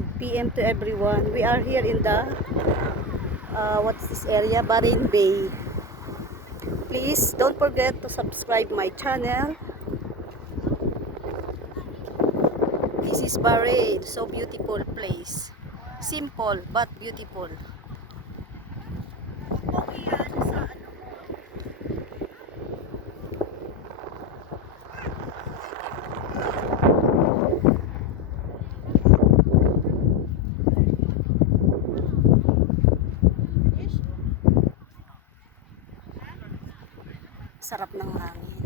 Good PM to everyone. We are here in the what's this area? Bahrain Bay. Please don't forget to subscribe my channel. This is Bahrain, so beautiful place. Simple but beautiful. Sarap ng hangin.